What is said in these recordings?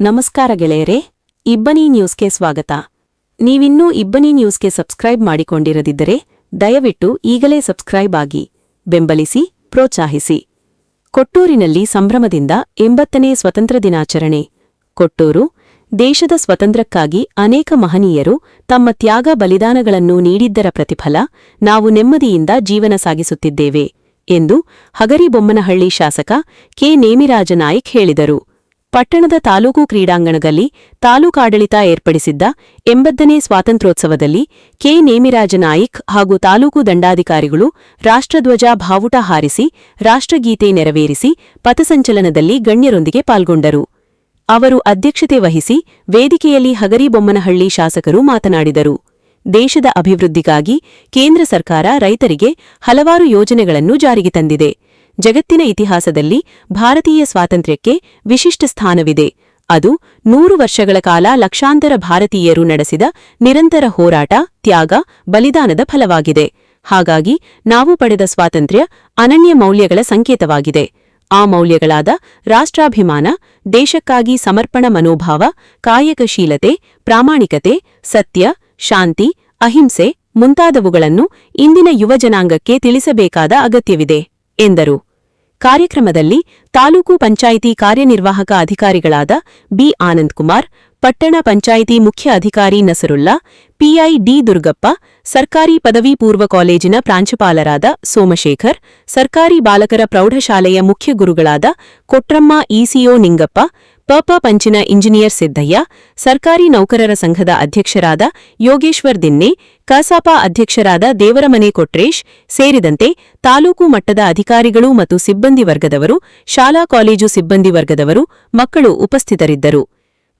ನಮಸ್ಕಾರ ಗೆಳೆಯರೇ, ಇಬ್ಬನಿ ನ್ಯೂಸ್ಗೆ ಸ್ವಾಗತ. ನೀವಿನ್ನೂ ಇಬ್ಬನಿ ನ್ಯೂಸ್ಗೆ ಸಬ್ಸ್ಕ್ರೈಬ್ ಮಾಡಿಕೊಂಡಿರದಿದ್ದರೆ ದಯವಿಟ್ಟು ಈಗಲೇ ಸಬ್ಸ್ಕ್ರೈಬ್ ಆಗಿ, ಬೆಂಬಲಿಸಿ, ಪ್ರೋತ್ಸಾಹಿಸಿ. ಕೊಟ್ಟೂರಿನಲ್ಲಿ ಸಂಭ್ರಮದಿಂದ 80ನೇ ಸ್ವತಂತ್ರ ದಿನಾಚರಣೆ. ಕೊಟ್ಟೂರು ದೇಶದ ಸ್ವತಂತ್ರಕ್ಕಾಗಿ ಅನೇಕ ಮಹನೀಯರು ತಮ್ಮ ತ್ಯಾಗ ಬಲಿದಾನಗಳನ್ನು ನೀಡಿದ್ದರ ಪ್ರತಿಫಲ ನಾವು ನೆಮ್ಮದಿಯಿಂದ ಜೀವನ ಸಾಗಿಸುತ್ತಿದ್ದೇವೆ ಎಂದು ಹಗರಿಬೊಮ್ಮನಹಳ್ಳಿ ಶಾಸಕ ಕೆ ನೇಮಿರಾಜ ನಾಯ್ಕ್ ಹೇಳಿದರು. ಪಟ್ಟಣದ ತಾಲೂಕು ಕ್ರೀಡಾಂಗಣದಲ್ಲಿ ತಾಲೂಕಾಡಳಿತ ಏರ್ಪಡಿಸಿದ್ದ 80ನೇ ಸ್ವಾತಂತ್ರ್ಯೋತ್ಸವದಲ್ಲಿ ಕೆ ನೇಮಿರಾಜ ನಾಯ್ಕ್ ಹಾಗೂ ತಾಲೂಕು ದಂಡಾಧಿಕಾರಿಗಳು ರಾಷ್ಟ್ರಧ್ವಜ ಬಾವುಟ ಹಾರಿಸಿ ರಾಷ್ಟ್ರಗೀತೆ ನೆರವೇರಿಸಿ ಪಥಸಂಚಲನದಲ್ಲಿ ಗಣ್ಯರೊಂದಿಗೆ ಪಾಲ್ಗೊಂಡರು. ಅವರು ಅಧ್ಯಕ್ಷತೆ ವಹಿಸಿ ವೇದಿಕೆಯಲ್ಲಿ ಹಗರಿಬೊಮ್ಮನಹಳ್ಳಿ ಶಾಸಕರು ಮಾತನಾಡಿದರು. ದೇಶದ ಅಭಿವೃದ್ಧಿಗಾಗಿ ಕೇಂದ್ರ ಸರ್ಕಾರ ರೈತರಿಗೆ ಹಲವಾರು ಯೋಜನೆಗಳನ್ನು ಜಾರಿಗೆ ತಂದಿದೆ. ಜಗತ್ತಿನ ಇತಿಹಾಸದಲ್ಲಿ ಭಾರತೀಯ ಸ್ವಾತಂತ್ರ್ಯಕ್ಕೆ ವಿಶಿಷ್ಟ ಸ್ಥಾನವಿದೆ. ಅದು 100 ವರ್ಷಗಳ ಕಾಲ ಲಕ್ಷಾಂತರ ಭಾರತೀಯರು ನಡೆಸಿದ ನಿರಂತರ ಹೋರಾಟ, ತ್ಯಾಗ, ಬಲಿದಾನದ ಫಲವಾಗಿದೆ. ಹಾಗಾಗಿ ನಾವು ಪಡೆದ ಸ್ವಾತಂತ್ರ್ಯ ಅನನ್ಯ ಮೌಲ್ಯಗಳ ಸಂಕೇತವಾಗಿದೆ. ಆ ಮೌಲ್ಯಗಳಾದ ರಾಷ್ಟ್ರಾಭಿಮಾನ, ದೇಶಕ್ಕಾಗಿ ಸಮರ್ಪಣ ಮನೋಭಾವ, ಕಾಯಕಶೀಲತೆ, ಪ್ರಾಮಾಣಿಕತೆ, ಸತ್ಯ, ಶಾಂತಿ, ಅಹಿಂಸೆ ಮುಂತಾದವುಗಳನ್ನು ಇಂದಿನ ಯುವಜನಾಂಗಕ್ಕೆ ತಿಳಿಸಬೇಕಾದ ಅಗತ್ಯವಿದೆ ಎಂದರು. ಕಾರ್ಯಕ್ರಮದಲ್ಲಿ ತಾಲೂಕು ಪಂಚಾಯಿತಿ ಕಾರ್ಯನಿರ್ವಾಹಕ ಅಧಿಕಾರಿಗಳಾದ ಬಿ ಆನಂದಕುಮಾರ್, ಪಟ್ಟಣ ಪಂಚಾಯಿತಿ ಮುಖ್ಯ ಅಧಿಕಾರಿ ನಸರುಲ್ಲಾ, ಪಿಐ ಡಿ ದುರ್ಗಪ್ಪ, ಸರ್ಕಾರಿ ಪದವಿ ಪೂರ್ವ ಕಾಲೇಜಿನ ಪ್ರಾಂಶುಪಾಲರಾದ ಸೋಮಶೇಖರ್, ಸರ್ಕಾರಿ ಬಾಲಕರ ಪ್ರೌಢಶಾಲೆಯ ಮುಖ್ಯ ಗುರುಗಳಾದ ಕೊಟ್ರಮ್ಮ ಇಸಿಒ ನಿಂಗಪ್ಪ, ಪಪ ಪಂಚಿನ ಇಂಜಿನಿಯರ್ ಸಿದ್ದಯ್ಯ, ಸರ್ಕಾರಿ ನೌಕರರ ಸಂಘದ ಅಧ್ಯಕ್ಷರಾದ ಯೋಗೇಶ್ವರ್ ದಿನ್ನೆ, ಕಸಾಪ ಅಧ್ಯಕ್ಷರಾದ ದೇವರಮನೆ ಕೊಟ್ರೇಶ್ ಸೇರಿದಂತೆ ತಾಲೂಕು ಮಟ್ಟದ ಅಧಿಕಾರಿಗಳು ಮತ್ತು ಸಿಬ್ಬಂದಿ ವರ್ಗದವರು, ಶಾಲಾ ಕಾಲೇಜು ಸಿಬ್ಬಂದಿ ವರ್ಗದವರು, ಮಕ್ಕಳು ಉಪಸ್ಥಿತರಿದ್ದರು.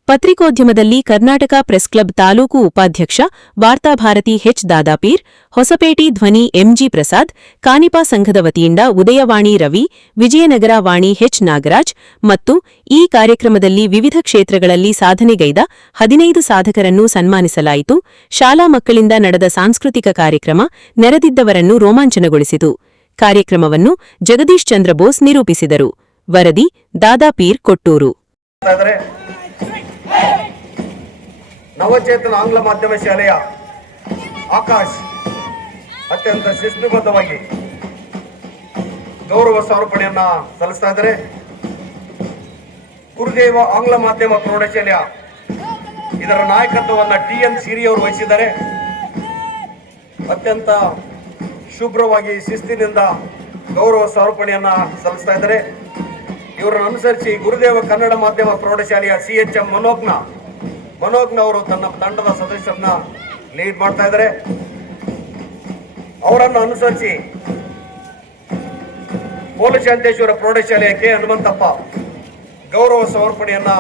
ಪತ್ರಿಕೋದ್ಯಮದಲ್ಲಿ ಕರ್ನಾಟಕ ಪ್ರೆಸ್ ಕ್ಲಬ್ ತಾಲೂಕು ಉಪಾಧ್ಯಕ್ಷ ವಾರ್ತಾಭಾರತಿ ಹೆಚ್ ದಾದಾಪೀರ್, ಹೊಸಪೇಟೆ ಧ್ವನಿ ಎಂಜಿ ಪ್ರಸಾದ್, ಕಾನಿಪಾ ಸಂಘದ ವತಿಯಿಂದ ಉದಯವಾಣಿ ರವಿ, ವಿಜಯನಗರ ವಾಣಿ ಹೆಚ್ ನಾಗರಾಜ್ ಮತ್ತು ಈ ಕಾರ್ಯಕ್ರಮದಲ್ಲಿ ವಿವಿಧ ಕ್ಷೇತ್ರಗಳಲ್ಲಿ ಸಾಧನೆಗೈದ 15 ಸಾಧಕರನ್ನು ಸನ್ಮಾನಿಸಲಾಯಿತು. ಶಾಲಾ ಮಕ್ಕಳಿಂದ ನಡೆದ ಸಾಂಸ್ಕೃತಿಕ ಕಾರ್ಯಕ್ರಮ ನೆರೆದಿದ್ದವರನ್ನು ರೋಮಾಂಚನಗೊಳಿಸಿತು. ಕಾರ್ಯಕ್ರಮವನ್ನು ಜಗದೀಶ್ ಚಂದ್ರ ಬೋಸ್ ನಿರೂಪಿಸಿದರು. ವರದಿ ದಾದಾಪೀರ್, ಕೊಟ್ಟೂರು. ನವಚೇತನ ಆಂಗ್ಲ ಮಾಧ್ಯಮ ಶಾಲೆಯ ಆಕಾಶ್ ಅತ್ಯಂತ ಶಿಸ್ತುಬದ್ಧವಾಗಿ ಗೌರವ ಸಮರ್ಪಣೆಯನ್ನ ಸಲ್ಲಿಸ್ತಾ ಇದ್ದಾರೆ. ಗುರುದೇವ ಆಂಗ್ಲ ಮಾಧ್ಯಮ ಪ್ರೌಢಶಾಲೆಯ ಇದರ ನಾಯಕತ್ವವನ್ನು ಟಿಎನ್ ಸಿರಿಯವರು ವಹಿಸಿದ್ದಾರೆ. ಅತ್ಯಂತ ಶುಭ್ರವಾಗಿ ಶಿಸ್ತಿನಿಂದ ಗೌರವ ಸಮರ್ಪಣೆಯನ್ನ ಸಲ್ಲಿಸ್ತಾ ಇದ್ದಾರೆ. ಇವರನ್ನು ಅನುಸರಿಸಿ ಗುರುದೇವ ಕನ್ನಡ ಮಾಧ್ಯಮ ಪ್ರೌಢಶಾಲೆಯ CHM ಮನೋಜ್ಞ ಅವರು ತನ್ನ ತಂಡದ ಸದಸ್ಯರನ್ನ ಲೀಡ್ ಮಾಡ್ತಾ ಇದ್ದಾರೆ. ಅವರನ್ನು ಅನುಸರಿಸಿ ಪೋಲಶಾಂತೇಶ್ವರ ಪ್ರೌಢಶಾಲೆಯ ಕೆ ಹನುಮಂತಪ್ಪ ಗೌರವ ಸಮರ್ಪಣೆಯನ್ನ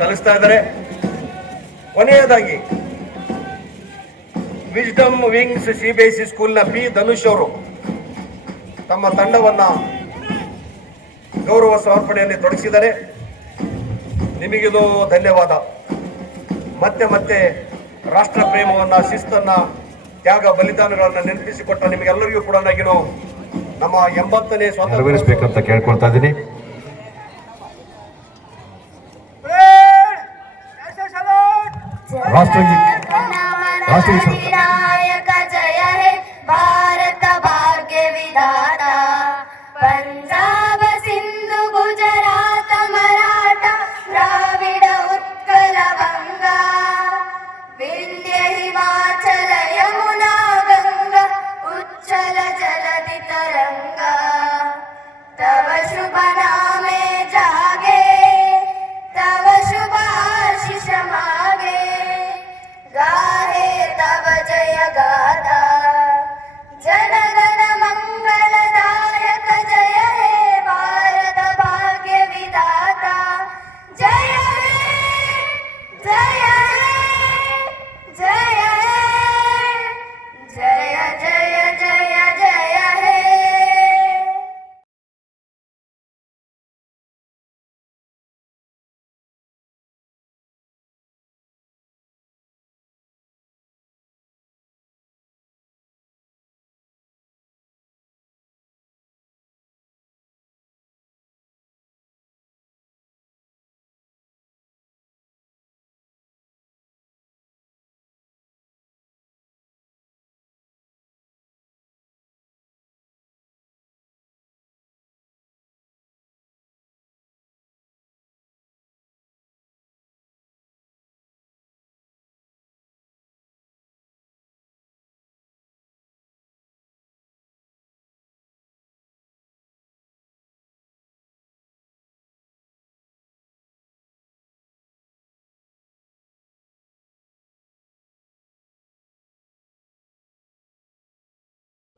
ಸಲ್ಲಿಸ್ತಾ ಇದ್ದಾರೆ. ಕೊನೆಯದಾಗಿ ವಿಸ್ಡಮ್ ವಿಂಗ್ಸ್ CBSE ಸ್ಕೂಲ್ನ ಪಿ ಧನುಷ್ ಅವರು ತಮ್ಮ ತಂಡವನ್ನ ಗೌರವ ಸಮರ್ಪಣೆಯಲ್ಲಿ ತೊಡಗಿಸಿದ್ದಾರೆ. ನಿಮಗಿದು ಧನ್ಯವಾದ. ಮತ್ತೆ ಮತ್ತೆ ರಾಷ್ಟ್ರ ಪ್ರೇಮವನ್ನ, ಶಿಸ್ತನ್ನ, ತ್ಯಾಗ ಬಲಿದಾನಗಳನ್ನ ನೆನಪಿಸಿಕೊಟ್ಟ ನಿಮಗೆಲ್ಲರಿಗೂ ಕೂಡ ನಮ್ಮ 80ನೇ ಸ್ವಾತಂತ್ರ್ಯ ನೆರವೇರಿಸಬೇಕಂತ ಕೇಳ್ಕೊಳ್ತಾ ಇದ್ದೀನಿ. तव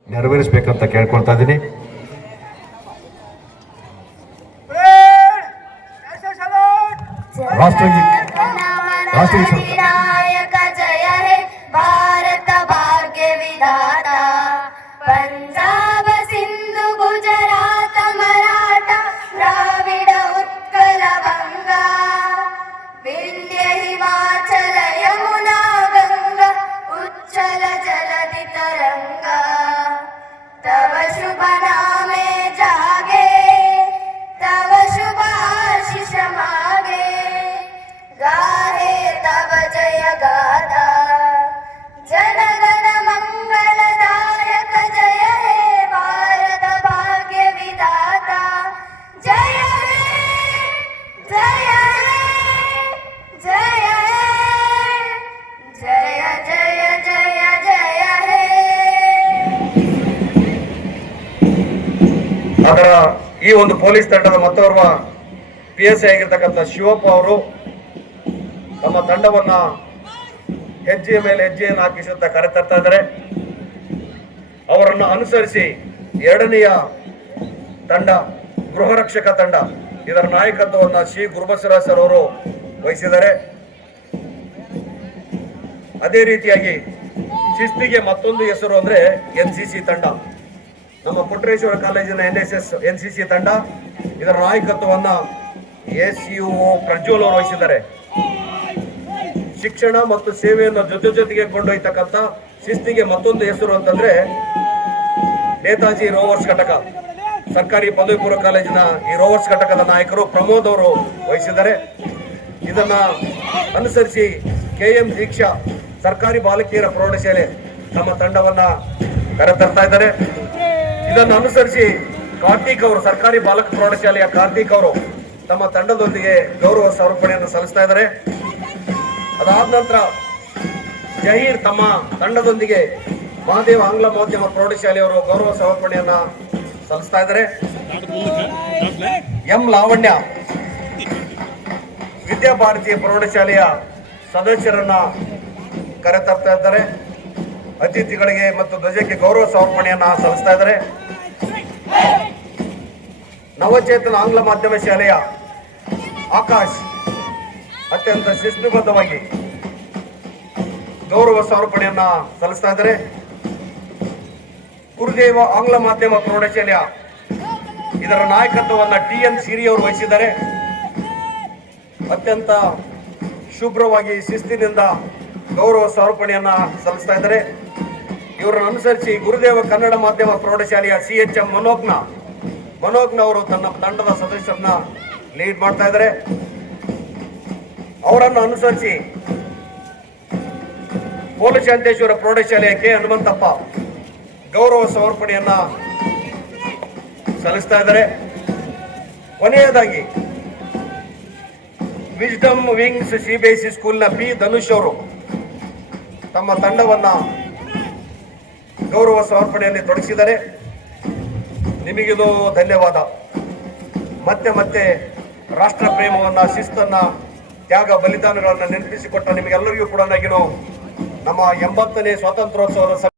ನೆರವೇರಿಸಬೇಕಂತ ಕೇಳ್ಕೊಳ್ತಾ ಇದ್ದೀನಿ. ರಾಷ್ಟ್ರಗೀತೆ नायक जय हे भारत भाग्य विधाता पंजाब सिंधु गुजरात मराठा द्राविड उत्कल गंगा विंध्य हिमाचल यमुना गंगा उच्चल जलधि तरंगा तव शुभ नामे जागे तव शुभ आशीष मागे गाहे तव जय गाथा जनगण मंगलदायक जय हे भारत भाग्य विधाता जय हे जय हे जय हे जय जय जय जय हे ಅದರ ಈ ಒಂದು ಪೊಲೀಸ್ ತಂಡದ ಮತ್ತೋರ್ವ PSI ಆಗಿರ್ತಕ್ಕಂಥ ಶಿವಪ್ಪ ಅವರು ತಮ್ಮ ತಂಡವನ್ನ ಹೆಜ್ಜೆಯ ಮೇಲೆ ಹೆಜ್ಜೆಯನ್ನು ಹಾಕಿಸುತ್ತಾ ಕರೆತರ್ತಾ ಇದ್ದಾರೆ. ಅವರನ್ನು ಅನುಸರಿಸಿ ಎರಡನೆಯ ತಂಡ ಗೃಹ ರಕ್ಷಕ ತಂಡ, ಇದರ ನಾಯಕತ್ವವನ್ನು ಶ್ರೀ ಗುರುಬಸವರಾಜ್ ಸರ್ ಅವರು ವಹಿಸಿದ್ದಾರೆ. ಅದೇ ರೀತಿಯಾಗಿ ಶಿಸ್ತಿಗೆ ಮತ್ತೊಂದು ಹೆಸರು ಅಂದ್ರೆ NCC ತಂಡ, ನಮ್ಮ ಪುಟ್ಟರೇಶ್ವರ ಕಾಲೇಜಿನ NCC ತಂಡ, ಇದರ ನಾಯಕತ್ವವನ್ನ ACO ಪ್ರಜ್ವಲ್ ಅವರು ವಹಿಸಿದ್ದಾರೆ. ಶಿಕ್ಷಣ ಮತ್ತು ಸೇವೆಯನ್ನು ಜೊತೆಗೆ ಕೊಂಡೊಯ್ತಕ್ಕಂಥ ಶಿಸ್ತಿಗೆ ಮತ್ತೊಂದು ಹೆಸರು ಅಂತಂದ್ರೆ ನೇತಾಜಿ ರೋವರ್ಸ್ ಘಟಕ, ಸರ್ಕಾರಿ ಪದವಿ ಪೂರ್ವ ಕಾಲೇಜಿನ ಈ ರೋವರ್ಸ್ ಘಟಕದ ನಾಯಕರು ಪ್ರಮೋದ್ ಅವರು ವಹಿಸಿದ್ದಾರೆ. ಇದನ್ನ ಅನುಸರಿಸಿ KM ದೀಕ್ಷಾ ಸರ್ಕಾರಿ ಬಾಲಕಿಯರ ಪ್ರೌಢಶಾಲೆ ತಮ್ಮ ತಂಡವನ್ನ ಕರೆತರ್ತಾ ಇದ್ದಾರೆ. ಇದನ್ನು ಅನುಸರಿಸಿ ಕಾರ್ತಿಕ್ ಅವರು ಸರ್ಕಾರಿ ಬಾಲಕ ಪ್ರೌಢಶಾಲೆಯ ಕಾರ್ತಿಕ್ ಅವರು ತಮ್ಮ ತಂಡದೊಂದಿಗೆ ಗೌರವ ಸಮರ್ಪಣೆಯನ್ನು ಸಲ್ಲಿಸ್ತಾ ಇದ್ದಾರೆ. ಅದಾದ ನಂತರ ಜಹೀರ್ ತಮ್ಮ ತಂಡದೊಂದಿಗೆ ಮಹಾದೇವ ಆಂಗ್ಲ ಮಾಧ್ಯಮ ಪ್ರೌಢಶಾಲೆಯವರು ಗೌರವ ಸಮರ್ಪಣೆಯನ್ನ ಸಲ್ಲಿಸ್ತಾ ಇದ್ದಾರೆ. M ಲಾವಣ್ಯ ವಿದ್ಯಾಭಾರತೀಯ ಪ್ರೌಢಶಾಲೆಯ ಸದಸ್ಯರನ್ನ ಕರೆತರ್ತಾ ಇದ್ದಾರೆ. ಅತಿಥಿಗಳಿಗೆ ಮತ್ತು ಧ್ವಜಕ್ಕೆ ಗೌರವ ಸಮರ್ಪಣೆಯನ್ನ ಸಲ್ಲಿಸ್ತಾ ಇದ್ದಾರೆ. ನವಚೇತನ ಆಂಗ್ಲ ಮಾಧ್ಯಮ ಶಾಲೆಯ ಆಕಾಶ್ ಅತ್ಯಂತ ಶಿಸ್ತುಬದ್ಧವಾಗಿ ಗೌರವ ಸಮರ್ಪಣೆಯನ್ನ ಸಲ್ಲಿಸ್ತಾ ಇದ್ದಾರೆ. ಗುರುದೇವ ಆಂಗ್ಲ ಮಾಧ್ಯಮ ಪ್ರೌಢಶಾಲೆಯ ಇದರ ನಾಯಕತ್ವವನ್ನು TN ಸಿರಿ ಅವರು ವಹಿಸಿದ್ದಾರೆ. ಅತ್ಯಂತ ಶುಭ್ರವಾಗಿ ಶಿಸ್ತಿನಿಂದ ಗೌರವ ಸಮರ್ಪಣೆಯನ್ನ ಸಲ್ಲಿಸ್ತಾ ಇದ್ದಾರೆ. ಇವರನ್ನು ಅನುಸರಿಸಿ ಗುರುದೇವ ಕನ್ನಡ ಮಾಧ್ಯಮ ಪ್ರೌಢಶಾಲೆಯ CHM ಮನೋಜ್ಞ ಅವರು ತನ್ನ ತಂಡದ ಸದಸ್ಯರನ್ನ ಲೀಡ್ ಮಾಡ್ತಾ ಇದ್ದಾರೆ. ಅವರನ್ನು ಅನುಸರಿಸಿ ಪೋಲಶಾಂತೇಶ್ವರ ಪ್ರೌಢಶಾಲೆಯ K ಹನುಮಂತಪ್ಪ ಗೌರವ ಸಮರ್ಪಣೆಯನ್ನ ಸಲ್ಲಿಸ್ತಾ ಇದ್ದಾರೆ. ಕೊನೆಯದಾಗಿ ವಿಸ್ಡಮ್ ವಿಂಗ್ಸ್ CBSE ಸ್ಕೂಲ್ನ P ಧನುಷ್ ಅವರು ತಮ್ಮ ತಂಡವನ್ನ ಗೌರವ ಸಮರ್ಪಣೆಯಲ್ಲಿ ತೊಡಗಿಸಿದ್ದಾರೆ. ನಿಮಗಿದು ಧನ್ಯವಾದ. ಮತ್ತೆ ರಾಷ್ಟ್ರ ಪ್ರೇಮವನ್ನ, ಶಿಸ್ತನ್ನ, ತ್ಯಾಗ ಬಲಿದಾನಗಳನ್ನ ನೆನಪಿಸಿಕೊಟ್ಟ ನಿಮಗೆಲ್ಲರಿಗೂ ಕೂಡ ನಮ್ಮ 80ನೇ ಸ್ವಾತಂತ್ರ್ಯೋತ್ಸವದ